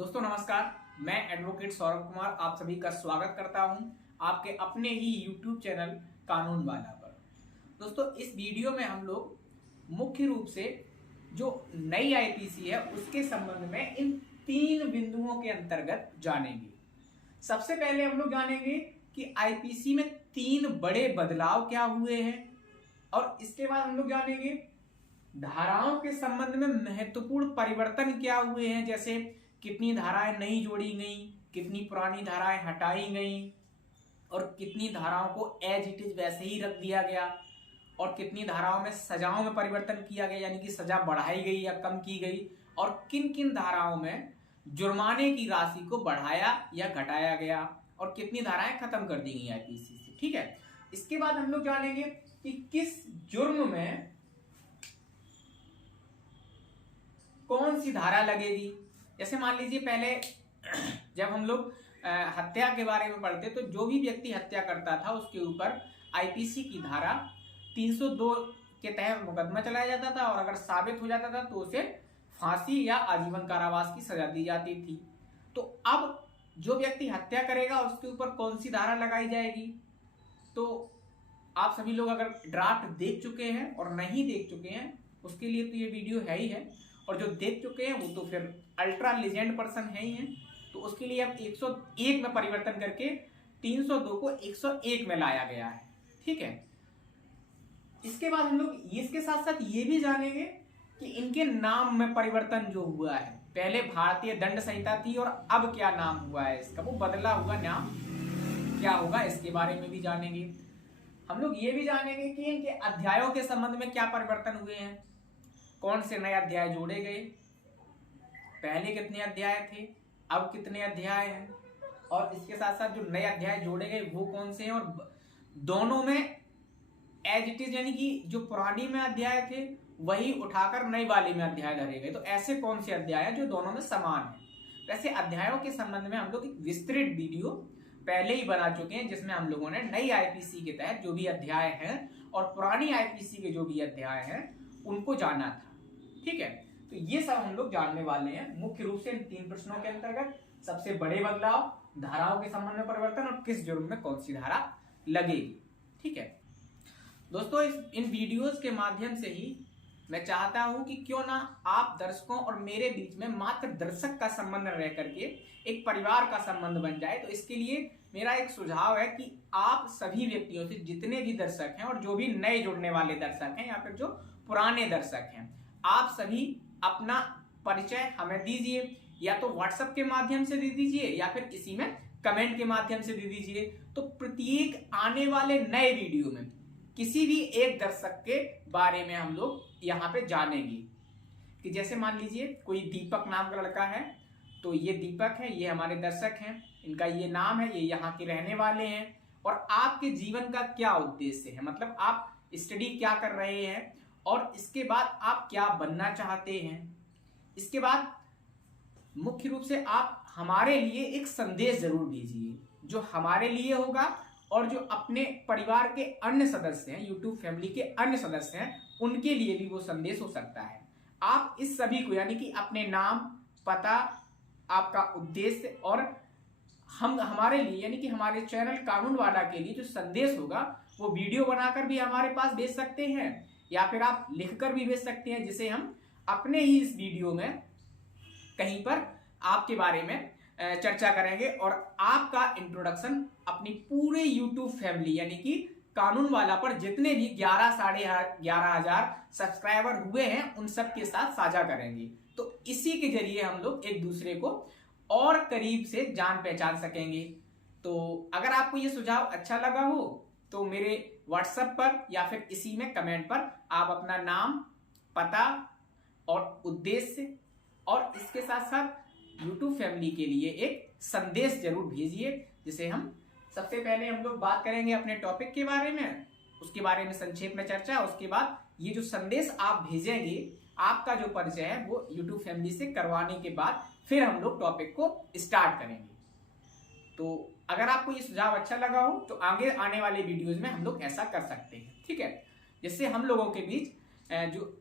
दोस्तों नमस्कार, मैं एडवोकेट सौरभ कुमार आप सभी का स्वागत करता हूं आपके अपने ही YouTube चैनल कानून वाला पर। दोस्तों इस वीडियो में हम लोग मुख्य रूप से जो नई आईपीसी है उसके संबंध में इन 3 बिंदुओं के अंतर्गत जानेंगे। सबसे पहले हम लोग जानेंगे कि आईपीसी में 3 बड़े बदलाव क्या हुए हैं और इसके बाद हम लोग जानेंगे धाराओं के संबंध में महत्वपूर्ण परिवर्तन क्या हुए हैं, जैसे कितनी धाराएं नई जोड़ी गई, कितनी पुरानी धाराएं हटाई गई और कितनी धाराओं को एज इट इज वैसे ही रख दिया गया और कितनी धाराओं में सजाओं में परिवर्तन किया गया, यानी कि सजा बढ़ाई गई या कम की गई, और किन किन धाराओं में जुर्माने की राशि को बढ़ाया या घटाया गया और कितनी धाराएं खत्म कर दी गई आईपीसी से। ठीक है, इसके बाद हम लोग जानेंगे कि किस जुर्म में कौन सी धारा लगेगी। जैसे मान लीजिए पहले जब हम लोग हत्या के बारे में पढ़ते तो जो भी व्यक्ति हत्या करता था उसके ऊपर आईपीसी की धारा 302 के तहत मुकदमा चलाया जाता था और अगर साबित हो जाता था तो उसे फांसी या आजीवन कारावास की सजा दी जाती थी। तो अब जो व्यक्ति हत्या करेगा उसके ऊपर कौन सी धारा लगाई जाएगी, तो आप सभी लोग अगर ड्राफ्ट देख चुके हैं और नहीं देख चुके हैं उसके लिए तो ये वीडियो है ही है, और जो देख चुके हैं वो तो फिर अल्ट्रा लेजेंड पर्सन है ही हैं। तो उसके लिए अब 101 में परिवर्तन करके 302 को 101 में लाया गया है। ठीक है, इसके बाद हम लोग इसके साथ साथ ये भी जानेंगे कि इनके नाम में परिवर्तन जो हुआ है, पहले भारतीय दंड संहिता थी और अब क्या नाम हुआ है इसका, वो बदला हुआ नाम क्या होगा, इसके बारे में भी जानेंगे। हम लोग ये भी जानेंगे कि इनके अध्यायों के संबंध में क्या परिवर्तन हुए हैं, कौन से नए अध्याय जोड़े गए, पहले कितने अध्याय थे, अब कितने अध्याय हैं, और इसके साथ साथ जो नए अध्याय जोड़े गए वो कौन से हैं, और दोनों में एज इट इज यानी कि जो पुरानी में अध्याय थे वही उठाकर नई वाली में अध्याय धरे गए। तो ऐसे कौन से अध्याय हैं जो दोनों में समान है। वैसे अध्यायों के संबंध में हम लोग एक विस्तृत वीडियो पहले ही बना चुके हैं जिसमें हम लोगों ने नई आईपीसी के तहत जो भी अध्याय हैं और पुरानी आईपीसी के जो भी अध्याय हैं उनको जाना था। ठीक है, तो ये सब हम लोग जानने वाले हैं मुख्य रूप से इन 3 प्रश्नों के अंतर्गत। सबसे बड़े बदलाव, धाराओं के संबंध में परिवर्तन और किस जुर्म में कौन सी धारा लगेगी। ठीक है दोस्तों, इन वीडियोस के माध्यम से ही मैं चाहता हूं कि क्यों ना आप दर्शकों और मेरे बीच में मात्र दर्शक का संबंध रह करके एक परिवार का संबंध बन जाए। तो इसके लिए मेरा एक सुझाव है कि आप सभी व्यक्तियों से, जितने भी दर्शक हैं और जो भी नए जुड़ने वाले दर्शक हैं या फिर जो पुराने दर्शक हैं, आप सभी अपना परिचय हमें दीजिए, या तो व्हाट्सएप के माध्यम से दे दीजिए या फिर इसी में कमेंट के माध्यम से दे दीजिए। तो प्रत्येक आने वाले नए वीडियो में किसी भी एक दर्शक के बारे में हम लोग यहाँ पे जानेंगे कि जैसे मान लीजिए कोई दीपक नाम का लड़का है, तो ये दीपक है, ये हमारे दर्शक हैं, इनका ये नाम है, ये यहाँ के रहने वाले हैं और आपके जीवन का क्या उद्देश्य है, मतलब आप स्टडी क्या कर रहे हैं और इसके बाद आप क्या बनना चाहते हैं। इसके बाद मुख्य रूप से आप हमारे लिए एक संदेश जरूर भेजिए जो हमारे लिए होगा और जो अपने परिवार के अन्य सदस्य हैं, यूट्यूब फैमिली के अन्य सदस्य हैं, उनके लिए भी वो संदेश हो सकता है। आप इस सभी को यानी कि अपने नाम, पता, आपका उद्देश्य और हमारे लिए यानी कि हमारे चैनल कानून वाला के लिए जो संदेश होगा वो वीडियो बनाकर भी हमारे पास भेज सकते हैं या फिर आप लिखकर भी भेज सकते हैं, जिसे हम अपने ही इस वीडियो में कहीं पर आपके बारे में चर्चा करेंगे और आपका इंट्रोडक्शन अपनी पूरे YouTube फैमिली यानी कि कानून वाला पर जितने भी 11 साढ़े 11,000 सब्सक्राइबर हुए हैं उन सब के साथ साझा करेंगे। तो इसी के जरिए हम लोग एक दूसरे को और करीब से जान पहचान सकेंगे। तो अगर आपको ये सुझाव अच्छा लगा हो तो मेरे व्हाट्सएप पर या फिर इसी में कमेंट पर आप अपना नाम, पता और उद्देश्य और इसके साथ साथ YouTube फैमिली के लिए एक संदेश जरूर भेजिए, जिसे हम सबसे पहले हम लोग बात करेंगे अपने टॉपिक के बारे में, उसके बारे में संक्षेप में चर्चा। उसके बाद ये जो संदेश आप भेजेंगे, आपका जो परिचय है वो YouTube फैमिली से करवाने के बाद फिर हम लोग टॉपिक को स्टार्ट करेंगे। तो अगर आपको ये सुझाव अच्छा लगा हो तो आगे आने वाले वीडियोज में हम लोग ऐसा कर सकते हैं। ठीक है, जिससे हम लोगों के बीच जो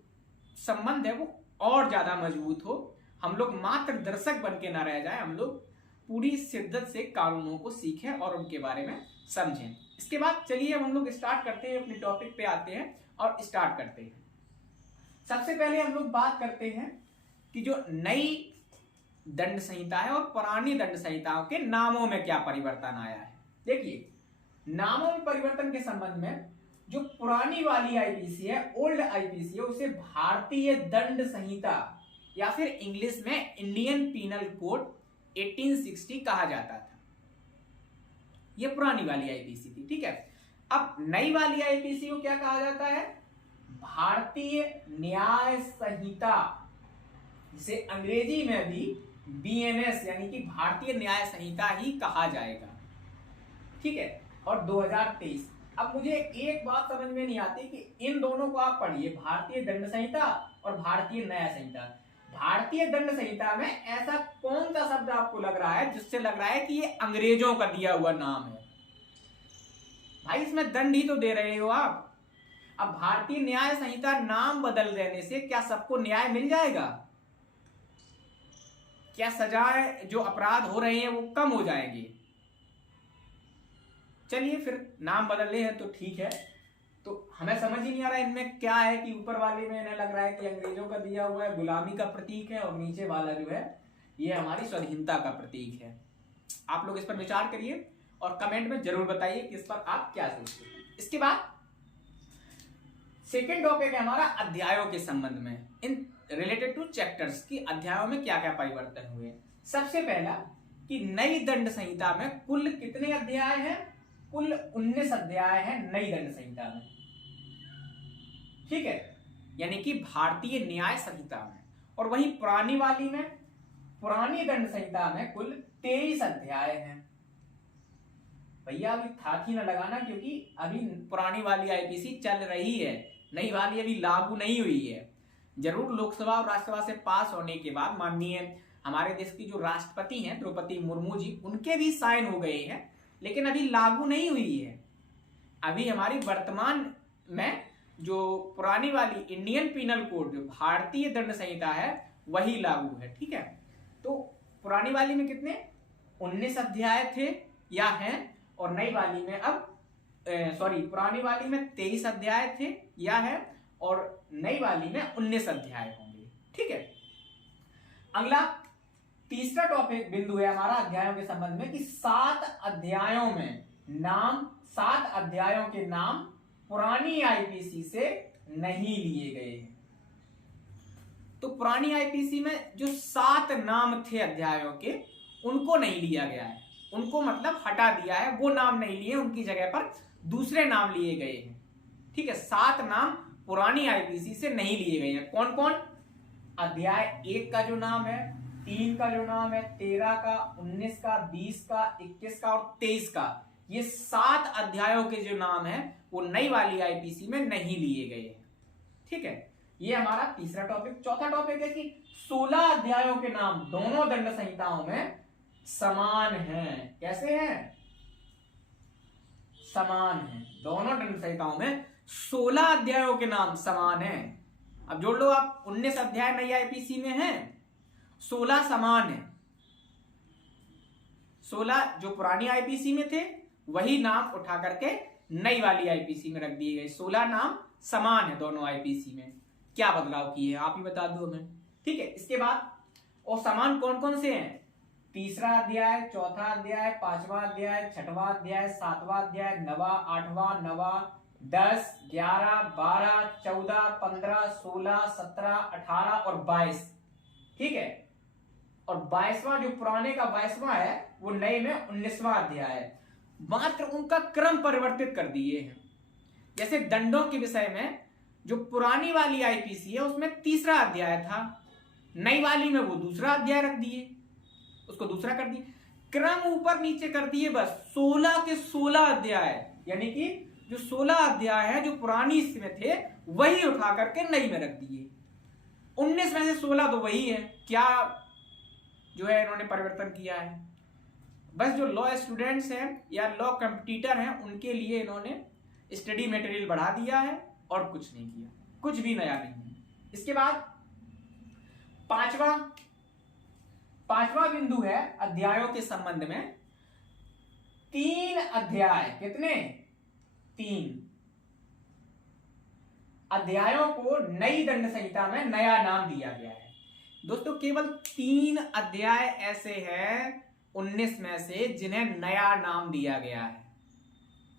संबंध है वो और ज्यादा मजबूत हो हम लोग मात्र दर्शक बन के ना रह जाए, हम लोग पूरी शिद्दत से कानूनों को सीखें और उनके बारे में समझें। इसके बाद चलिए हम लोग स्टार्ट करते हैं, अपने टॉपिक पे आते हैं और स्टार्ट करते हैं। सबसे पहले हम लोग बात करते हैं कि जो नई दंड संहिता है और पुरानी दंड संहिताओं के नामों में क्या परिवर्तन आया है। देखिए, नामों में परिवर्तन के संबंध में जो पुरानी वाली आईपीसी है, ओल्ड आईपीसी है, उसे भारतीय दंड संहिता या फिर इंग्लिश में इंडियन पीनल कोड 1860 कहा जाता था। यह पुरानी वाली आईपीसी थी, ठीक है। अब नई वाली आईपीसी को क्या कहा जाता है? भारतीय न्याय संहिता, जिसे अंग्रेजी में भी बीएनएस यानी कि भारतीय न्याय संहिता ही कहा जाएगा, ठीक है। और 2023। अब मुझे एक बात समझ में नहीं आती कि इन दोनों को आप पढ़िए, भारतीय दंड संहिता और भारतीय न्याय संहिता। भारतीय दंड संहिता में ऐसा कौन सा शब्द आपको लग रहा है जिससे लग रहा है कि ये अंग्रेजों का दिया हुआ नाम है? भाई, इसमें दंड ही तो दे रहे हो आप। अब भारतीय न्याय संहिता नाम बदल देने से क्या सबको न्याय मिल जाएगा? क्या सजाएं, जो अपराध हो रहे हैं वो कम हो जाएंगे? चलिए फिर नाम बदले हैं तो ठीक है। तो हमें समझ ही नहीं आ रहा इनमें क्या है कि ऊपर वाले में इन्हें लग रहा है कि अंग्रेजों का दिया हुआ है, गुलामी का प्रतीक है, और नीचे वाला जो है ये हमारी स्वाधीनता का प्रतीक है। आप लोग इस पर विचार करिए और कमेंट में जरूर बताइए कि इस पर आप क्या सोचते हैं। इसके बाद सेकेंड टॉपिक है हमारा अध्यायों के संबंध में, इन रिलेटेड टू चैप्टर्स की अध्यायों में क्या क्या परिवर्तन हुए। सबसे पहला कि नई दंड संहिता में कुल कितने अध्याय हैं? कुल 19 अध्याय हैं नई दंड संहिता में, ठीक है, यानी कि भारतीय न्याय संहिता में। और वहीं पुरानी वाली में, पुरानी दंड संहिता में कुल 23 अध्याय हैं। भैया अभी थाथी न लगाना, क्योंकि अभी पुरानी वाली आईपीसी चल रही है, नई वाली अभी लागू नहीं हुई है। जरूर लोकसभा और राज्यसभा से पास होने के बाद माननीय हमारे देश की जो राष्ट्रपति हैं द्रौपदी मुर्मू जी, उनके भी साइन हो गए हैं, लेकिन अभी लागू नहीं हुई है। अभी हमारी वर्तमान में जो पुरानी वाली इंडियन पीनल कोड, जो भारतीय दंड संहिता है, वही लागू है, ठीक है। तो पुरानी वाली में कितने 19 अध्याय थे या हैं, और नई वाली में अब पुरानी वाली में 23 अध्याय थे या है, और नई वाली में 19 अध्याय होंगे, ठीक है। अगला तीसरा टॉपिक बिंदु है हमारा अध्यायों के संबंध में कि 7 अध्यायों के नाम पुरानी आईपीसी से नहीं लिए गए हैं। तो पुरानी आईपीसी में जो 7 नाम थे अध्यायों के, उनको नहीं लिया गया है, उनको मतलब हटा दिया है, वो नाम नहीं लिए, उनकी जगह पर दूसरे नाम लिए गए हैं, ठीक है। 7 नाम पुरानी आईपीसी से नहीं लिए गए हैं। कौन कौन? अध्याय 1 का जो नाम है, 3 का जो नाम है, 13 का, 19 का, 20 का, 21 का और 23 का, ये 7 अध्यायों के जो नाम है वो नई वाली आईपीसी में नहीं लिए गए हैं, ठीक है। ये हमारा तीसरा टॉपिक। चौथा टॉपिक है कि 16 अध्यायों के नाम दोनों दंड संहिताओं में समान हैं। कैसे हैं? समान हैं। दोनों दंड संहिताओं में 16 अध्यायों के नाम समान हैं। अब जोड़ लो आप, 19 अध्याय नई आईपीसी में हैं, 16 समान है। 16 जो पुरानी आईपीसी में थे वही नाम उठा करके नई वाली आईपीसी में रख दिए गए। 16 नाम समान है दोनों आईपीसी में। क्या बदलाव किए हैं आप ही बता दो हमें, ठीक है। इसके बाद और समान कौन कौन से हैं? तीसरा अध्याय, चौथा अध्याय, 5वां अध्याय, 6वां अध्याय, 7वां अध्याय, 9वां, 8वां, 9वां, 10, 11, 12, 14, 15, 16, 17, 18 और 22, ठीक है। और 22वां जो पुराने का 22वां है वो नए में 19वां अध्याय है। मात्र उनका क्रम परिवर्तित कर दिए हैं। जैसे दंडों के विषय में जो पुरानी वाली आईपीसी है उसमें तीसरा अध्याय था, नई वाली में वो दूसरा अध्याय रख दिए, उसको दूसरा कर दिए, क्रम ऊपर नीचे कर दिए बस। 16 के 16 अध्याय, यानी कि जो 16 अध्याय है जो पुरानी में थे वही उठा करके नई में रख दिए। 19 में से 16 तो वही है। क्या जो है इन्होंने परिवर्तन किया है? बस जो लॉ स्टूडेंट्स हैं या लॉ कॉम्पिटिटर हैं उनके लिए इन्होंने स्टडी मटेरियल बढ़ा दिया है और कुछ नहीं किया, कुछ भी नया नहीं है। इसके बाद 5वां पांचवा बिंदु है अध्यायों के संबंध में 3 अध्याय, कितने? 3 अध्यायों को नई दंड संहिता में नया नाम दिया गया है। दोस्तों केवल 3 अध्याय ऐसे हैं 19 में से जिन्हें नया नाम दिया गया है।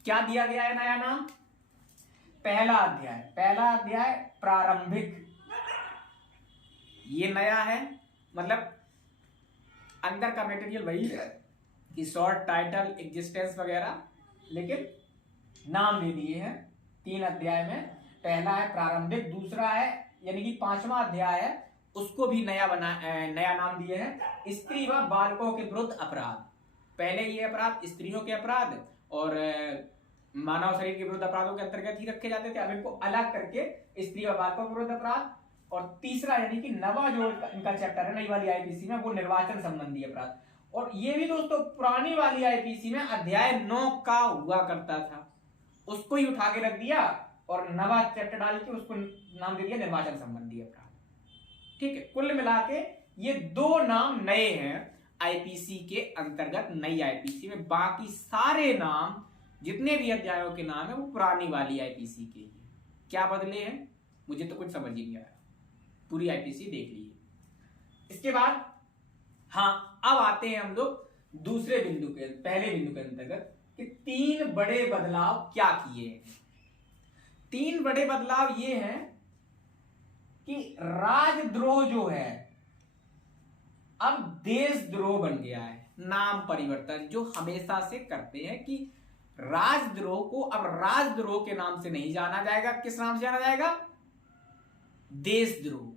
क्या दिया गया है नया नाम? पहला अध्याय प्रारंभिक, ये नया है, मतलब अंदर का मटेरियल वही है कि शॉर्ट, टाइटल, एग्जिस्टेंस वगैरह, लेकिन नाम दे दिए हैं 3 अध्याय में। पहला है प्रारंभिक, दूसरा है यानी कि 5वां अध्याय है, उसको भी नया नाम दिए हैं स्त्री व बालकों के विरुद्ध अपराध। पहले ये अपराध स्त्रियों के अपराध और मानव शरीर के विरुद्ध अपराधों के अंतर्गत ही रखे जाते थे, अब इनको अलग करके स्त्री व बालकों के विरुद्ध अपराध। और तीसरा यानी कि नवा जो इनका चैप्टर है नई वाली आईपीसी में, वो निर्वाचन संबंधी अपराध। और ये भी दोस्तों पुरानी वाली आईपीसी में अध्याय 9 का हुआ करता था, उसको ही उठा के रख दिया और नवा चैप्टर डाल के उसको नाम दे दिया निर्वाचन संबंधी अपराध। ठीक है, कुल मिला के ये 2 नाम नए हैं आईपीसी के अंतर्गत, नई आईपीसी में। बाकी सारे नाम जितने भी अध्यायों के नाम है वो पुरानी वाली आईपीसी के ही। क्या बदले हैं मुझे तो कुछ समझ ही नहीं आया, पूरी आईपीसी देख लीजिए। इसके बाद हाँ, अब आते हैं हम लोग दूसरे बिंदु के, पहले बिंदु के अंतर्गत कि 3 बड़े बदलाव क्या किए हैं। 3 बड़े बदलाव ये हैं कि राजद्रोह जो है अब देशद्रोह बन गया है। नाम परिवर्तन जो हमेशा से करते हैं कि राजद्रोह को अब राजद्रोह के नाम से नहीं जाना जाएगा, किस नाम से जाना जाएगा? देशद्रोह।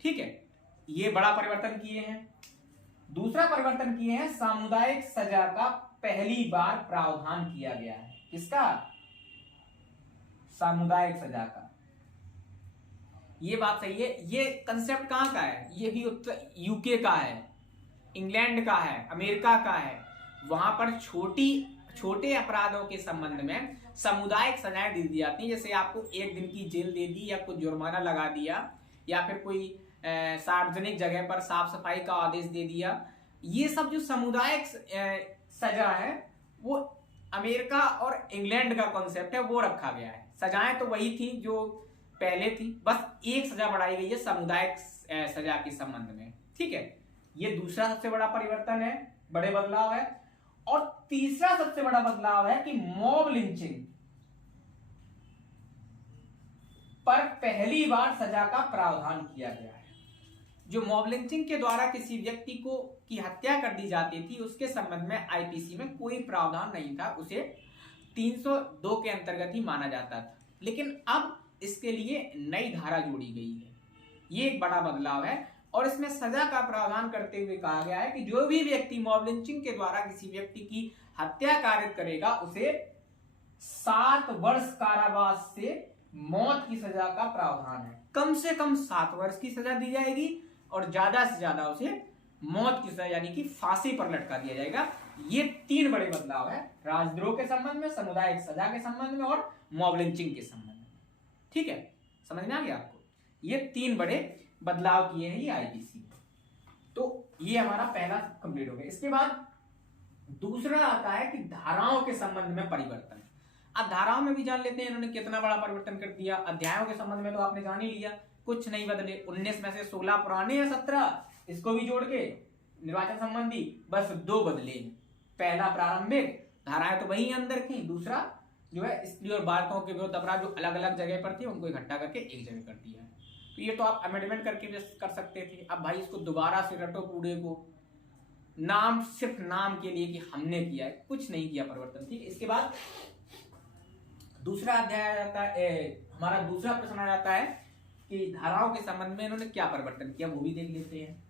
ठीक है, ये बड़ा परिवर्तन किए हैं। दूसरा परिवर्तन किए हैं सामुदायिक सजा का पहली बार प्रावधान किया गया है। किसका? सामुदायिक सजा का। ये बात सही है। ये कंसेप्ट कहां का है? ये भी यूके का है, इंग्लैंड का है, अमेरिका का है। वहां पर छोटे अपराधों के संबंध में सामुदायिक सजाएं दे दी जाती हैं। जैसे आपको 1 दिन की जेल दे दी या कुछ जुर्माना लगा दिया या फिर कोई सार्वजनिक जगह पर साफ सफाई का आदेश दे दिया। ये सब जो सामुदायिक सजा है वो अमेरिका और इंग्लैंड का कॉन्सेप्ट है, वो रखा गया है। सजाएं तो वही थी जो पहले थी, बस एक सजा बढ़ाई गई है सामुदायिक सजा के संबंध में। ठीक है, ये दूसरा सबसे बड़ा परिवर्तन है, बड़े बदलाव है। और तीसरा सबसे बड़ा बदलाव है कि मॉब लिंचिंग पर पहली बार सजा का प्रावधान किया गया है। जो मॉब लिंचिंग के द्वारा किसी व्यक्ति को की हत्या कर दी जाती थी उसके संबंध में आईपीसी में कोई प्रावधान नहीं था, उसे 302 के अंतर्गत ही माना जाता था। लेकिन अब इसके लिए नई धारा जोड़ी गई है, ये एक बड़ा बदलाव है। और इसमें सजा का प्रावधान करते हुए कहा गया है कि जो भी व्यक्ति मॉब लिंचिंग के द्वारा किसी व्यक्ति की हत्या कारित करेगा उसे 7 वर्ष कारावास से मौत की सजा का प्रावधान है। कम से कम 7 वर्ष की सजा दी जाएगी और ज्यादा से ज्यादा उसे मौत की सजा यानी कि फांसी पर लटका दिया जाएगा। ये 3 बड़े बदलाव है राजद्रोह के संबंध में, सामुदायिक सजा के संबंध में और मॉब लिंचिंग के संबंध में। ठीक है, समझ में आ गया आपको? ये 3 बड़े बदलाव किए हैं ये आईपीसी। तो ये हमारा पहला कंप्लीट हो गया। इसके बाद दूसरा आता है कि धाराओं के संबंध में परिवर्तन। अब धाराओं में भी जान लेते हैं इन्होंने कितना बड़ा परिवर्तन कर दिया। अध्यायों के संबंध में तो आपने जान ही लिया, कुछ नहीं बदले। 19 में से 16 पुराने हैं, 17 इसको भी जोड़ के निर्वाचन संबंधी, बस 2 बदले। पहला प्रारंभिक धाराएं तो वही अंदर थी, दूसरा जो है स्त्री और बालकों के विरुद्ध अपराध जो अलग अलग जगह पर थे उनको इकट्ठा करके एक जगह कर दिया। तो ये तो आप अमेंडमेंट करके भी कर सकते थे। अब भाई इसको दोबारा से रटो पूरे को, नाम सिर्फ नाम के लिए कि हमने किया है, कुछ नहीं किया परिवर्तन। ठीक है, इसके बाद दूसरा अध्याय आ जाता है, हमारा दूसरा प्रश्न आ जाता है कि धाराओं के संबंध में इन्होंने क्या परिवर्तन किया, वो भी देख लेते हैं।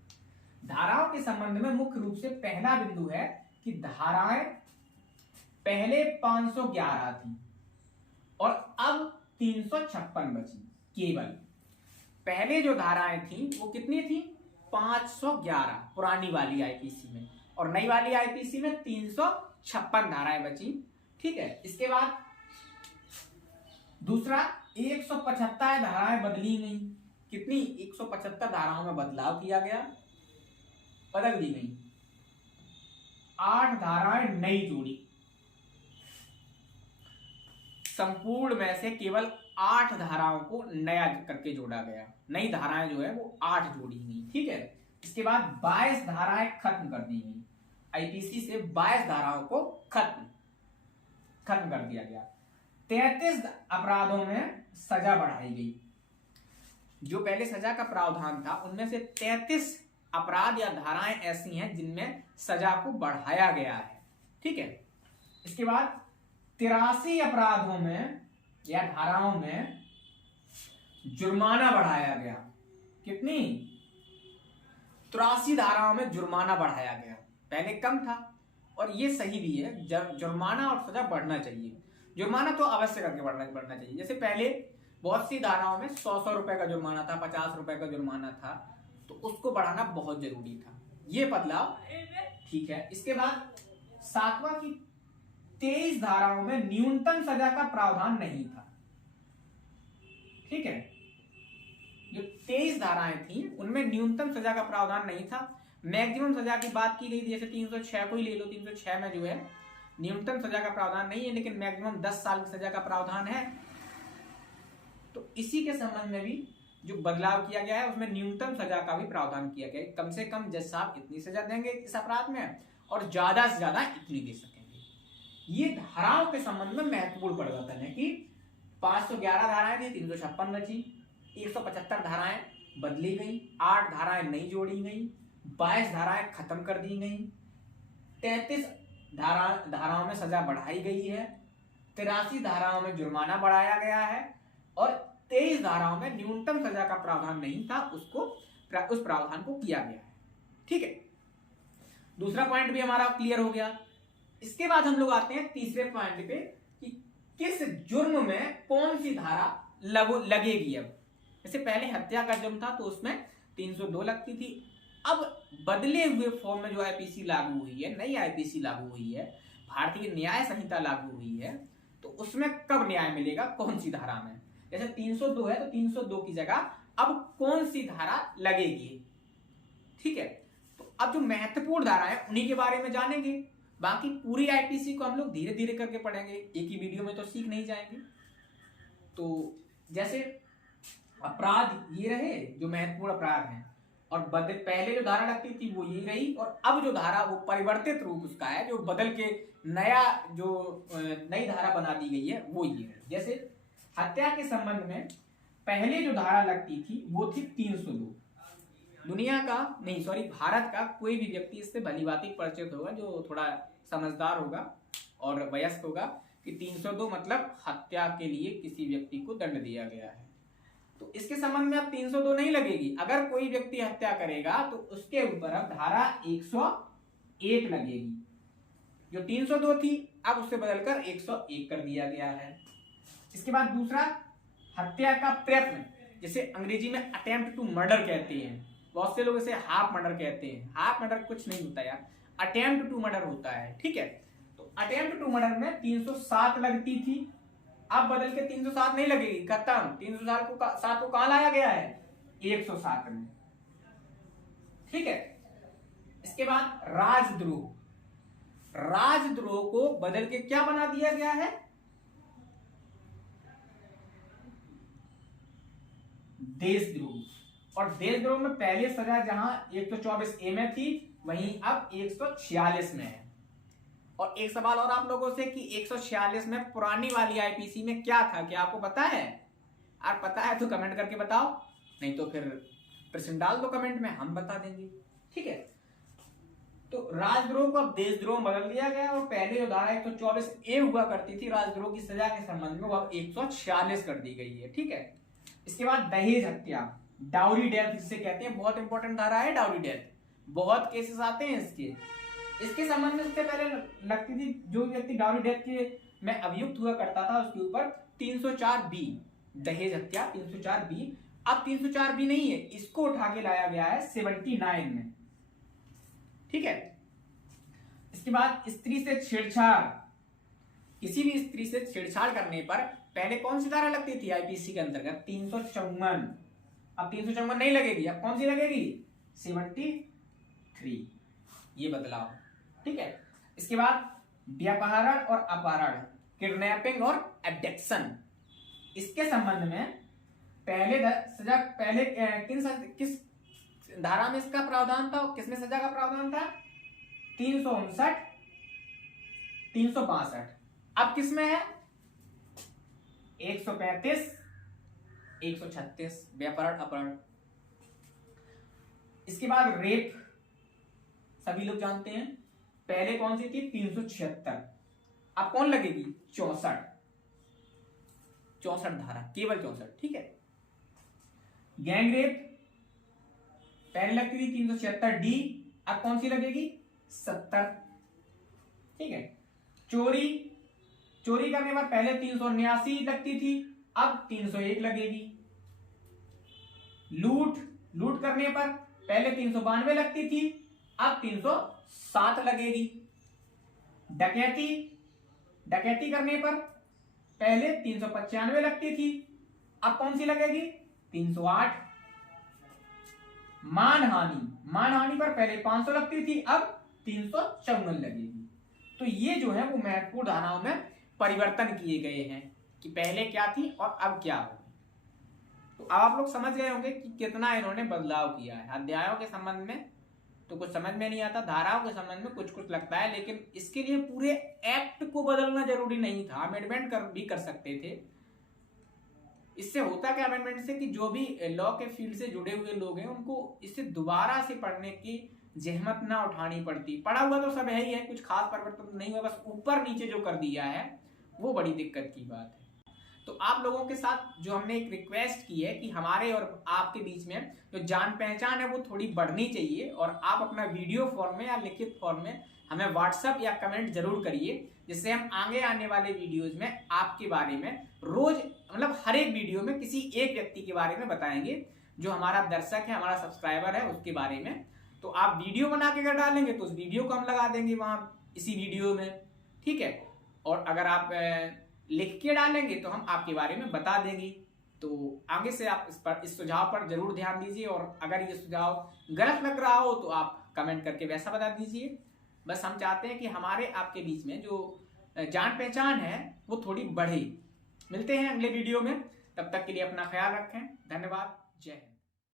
धाराओं के संबंध में मुख्य रूप से पहला बिंदु है कि धाराएं पहले 511 थी और अब 356 बची। केवल पहले जो धाराएं थी वो कितनी थी? 511 पुरानी वाली आईपीसी में, और नई वाली आईपीसी में 356 धाराएं बची। ठीक है, इसके बाद दूसरा 175 धाराएं बदली गई। कितनी? 175 धाराओं में बदलाव किया गया। बदल दी गई, 8 धाराएं नई जोड़ी, संपूर्ण में से केवल 8 धाराओं को नया करके जोड़ा गया, नई धाराएं जो है वो 8 जोड़ी गई, ठीक है। इसके बाद 22 धाराएं खत्म कर दी गई, आईपीसी से 22 धाराओं को खत्म कर दिया गया। 33 अपराधों में सजा बढ़ाई गई, जो पहले सजा का प्रावधान था उनमें से 33 अपराध या धाराएं ऐसी हैं जिनमें सजा को बढ़ाया गया है, ठीक है। इसके बाद 83 अपराधों में या धाराओं में जुर्माना बढ़ाया गया, कितनी? 83 धाराओं में जुर्माना बढ़ाया गया, पहले कम था और ये सही भी है, जुर्माना और सजा बढ़ना चाहिए। जुर्माना तो अवश्य करके बढ़ना चाहिए, जैसे पहले बहुत सी धाराओं में 100 रुपए का जुर्माना था, 50 रुपए का जुर्माना था, तो उसको बढ़ाना बहुत जरूरी था, ये बदलाव ठीक है। इसके बाद 7वां की 23 धाराओं में न्यूनतम सजा का प्रावधान नहीं था, ठीक है। जो 23 धाराएं थी उनमें न्यूनतम सजा का प्रावधान नहीं था, मैक्सिमम सजा की बात की गई थी, जैसे 306 को ही ले लो, 306 में जो है न्यूनतम सजा का प्रावधान नहीं है, लेकिन मैक्सिमम 10 साल की सजा का प्रावधान है। तो इसी के संबंध में भी जो बदलाव किया गया है उसमें न्यूनतम सजा का भी प्रावधान किया गया है, कम से कम जज साहब इतनी सजा देंगे इस अपराध में और ज्यादा से ज्यादा इतनी दे सकेंगे। ये धाराओं के संबंध में महत्वपूर्ण परिवर्तन है कि 511 धाराएं थी, 356 बची, 175 धाराएं बदली गई, 8 धाराएं नई जोड़ी गई, 22 धाराएं खत्म कर दी गई, 33 धाराओं में सजा बढ़ाई गई है, 83 धाराओं में जुर्माना बढ़ाया गया है और 23 धाराओं में न्यूनतम सजा का प्रावधान नहीं था, उस प्रावधान को किया गया है, ठीक है। दूसरा पॉइंट भी हमारा क्लियर हो गया। इसके बाद हम लोग आते हैं तीसरे पॉइंट पे कि किस जुर्म में कौन सी धारा लगेगी। अब जैसे पहले हत्या का जुर्म था तो उसमें 302 लगती थी, अब बदले हुए फॉर्म में जो आईपीसी लागू हुई है, नई आईपीसी लागू हुई है, भारतीय न्याय संहिता लागू हुई है, तो उसमें कब न्याय मिलेगा, कौन सी धारा में। जैसे 302 है तो 302 की जगह अब कौन सी धारा लगेगी, ठीक है। तो अब जो महत्वपूर्ण धारा है उन्हीं के बारे में जानेंगे, बाकी पूरी आईपीसी को हम लोग धीरे धीरे करके पढ़ेंगे, एक ही वीडियो में तो सीख नहीं जाएंगे। तो जैसे अपराध ये रहे जो महत्वपूर्ण अपराध हैं, और पहले जो धारा लगती थी वो ये रही, और अब जो धारा वो परिवर्तित रूप उसका है, जो बदल के नई धारा बना दी गई है वो ये है। जैसे हत्या के संबंध में पहले जो धारा लगती थी वो थी 302। भारत का कोई भी व्यक्ति इससे भलीभांति परिचित होगा जो थोड़ा समझदार होगा और वयस्क होगा कि 302 मतलब हत्या के लिए किसी व्यक्ति को दंड दिया गया है। तो इसके संबंध में अब 302 नहीं लगेगी, अगर कोई व्यक्ति हत्या करेगा तो उसके ऊपर अब धारा 101 लगेगी। जो 302 थी अब उससे बदलकर 101 कर दिया गया है। इसके बाद दूसरा, हत्या का प्रयत्न, जिसे अंग्रेजी में अटेम्प्ट टू मर्डर कहते हैं, बहुत से लोग इसे हाफ मर्डर कहते हैं। हाफ मर्डर कुछ नहीं होता यार, अटेम्प्ट टू मर्डर होता है, ठीक है। तो अटेम्प्ट टू मर्डर में 307 लगती थी, अब बदल के 307 नहीं लगेगी, खत्म। 307 को कहां लाया गया है, 107 में, ठीक है। इसके बाद राजद्रोह, राजद्रोह को बदल के क्या बना दिया गया है, देशद्रोह। और देशद्रोह में पहले सजा जहां 124A में थी वहीं अब 146 में है। और एक सवाल और आप लोगों से कि 146 में पुरानी वाली आईपीसी में क्या था, क्या आपको पता है? आप पता है तो कमेंट करके बताओ, नहीं तो फिर प्रश्न डाल दो कमेंट में, हम बता देंगे, ठीक है। तो राजद्रोह को अब देशद्रोह बदल दिया गया और पहले जो धारा 124A हुआ करती थी राजद्रोह की सजा के संबंध में, वो अब 146 कर दी गई है, ठीक है। इसके बाद दहेज हत्या, डाउरी डेथ जिसे कहते हैं, बहुत इंपॉर्टेंट धारा है डाउरी डेथ, बहुत केसेस आते हैं इसके संबंध में। इससे पहले लगती थी जो व्यक्ति डाउरी डेथ के में अभियुक्त हुआ करता था उसके ऊपर 304B, दहेज हत्या 304B, अब 304B नहीं है, इसको उठा के लाया गया है 79 में, ठीक है। इसके बाद स्त्री से छेड़छाड़, किसी भी स्त्री से छेड़छाड़ करने पर पहले कौन सी धारा लगती थी आईपीसी के अंतर्गत, 354, अब 354 नहीं लगेगी, अब कौन सी लगेगी, 73, 3, ये बदलाव, ठीक है। इसके बाद व्यापारण और अपहरण, किडनैपिंग और एब्डक्शन, इसके संबंध में पहले सजा पहले किस धारा में इसका प्रावधान था, किसमें सजा का प्रावधान था, 359, 362। अब किसमें है, 135, 136, व्यापारण अपहरण। इसके बाद रेप, सभी लोग जानते हैं, पहले कौन सी थी, 376, अब कौन लगेगी, 64 धारा, केवल 64, ठीक है। गैंग रेप पहले लगती थी 376 डी, अब कौन सी लगेगी, 70, ठीक है। चोरी, चोरी करने पर पहले 379 लगती थी, अब 301 लगेगी। लूट, लूट करने पर पहले 392 लगती थी, अब 307 लगेगी। डकैती, डकैती करने पर पहले 395 लगती थी, अब कौन सी लगेगी, 308। मानहानि, मानहानि पर पहले 500 लगती थी, अब 354 लगेगी। तो ये जो है वो महत्वपूर्ण धाराओं में परिवर्तन किए गए हैं कि पहले क्या थी और अब क्या हो। तो अब आप लोग समझ गए होंगे कि कितना इन्होंने बदलाव किया है। अध्यायों के संबंध में तो कुछ समझ में नहीं आता, धाराओं के संबंध में कुछ कुछ लगता है, लेकिन इसके लिए पूरे एक्ट को बदलना जरूरी नहीं था, अमेंडमेंट भी कर सकते थे। इससे होता क्या अमेंडमेंट से कि जो भी लॉ के फील्ड से जुड़े हुए लोग हैं उनको इसे दोबारा से पढ़ने की जहमत ना उठानी पड़ती। पढ़ा हुआ तो सब है ही है, कुछ खास परिवर्तन नहीं हुआ, बस ऊपर नीचे जो कर दिया है वो बड़ी दिक्कत की बात है। तो आप लोगों के साथ जो हमने एक रिक्वेस्ट की है कि हमारे और आपके बीच में जो जान पहचान है वो थोड़ी बढ़नी चाहिए, और आप अपना वीडियो फॉर्म में या लिखित फॉर्म में हमें व्हाट्सएप या कमेंट जरूर करिए, जिससे हम आगे आने वाले वीडियोज में आपके बारे में रोज, मतलब हर एक वीडियो में किसी एक व्यक्ति के बारे में बताएंगे जो हमारा दर्शक है, हमारा सब्सक्राइबर है, उसके बारे में। तो आप वीडियो बना के अगर डालेंगे तो उस वीडियो को हम लगा देंगे वहां इसी वीडियो में, ठीक है। और अगर आप लिख के डालेंगे तो हम आपके बारे में बता देंगे। तो आगे से आप इस सुझाव पर जरूर ध्यान दीजिए, और अगर ये सुझाव गलत लग रहा हो तो आप कमेंट करके वैसा बता दीजिए। बस हम चाहते हैं कि हमारे आपके बीच में जो जान पहचान है वो थोड़ी बढ़े। मिलते हैं अगले वीडियो में, तब तक के लिए अपना ख्याल रखें। धन्यवाद, जय हिंद।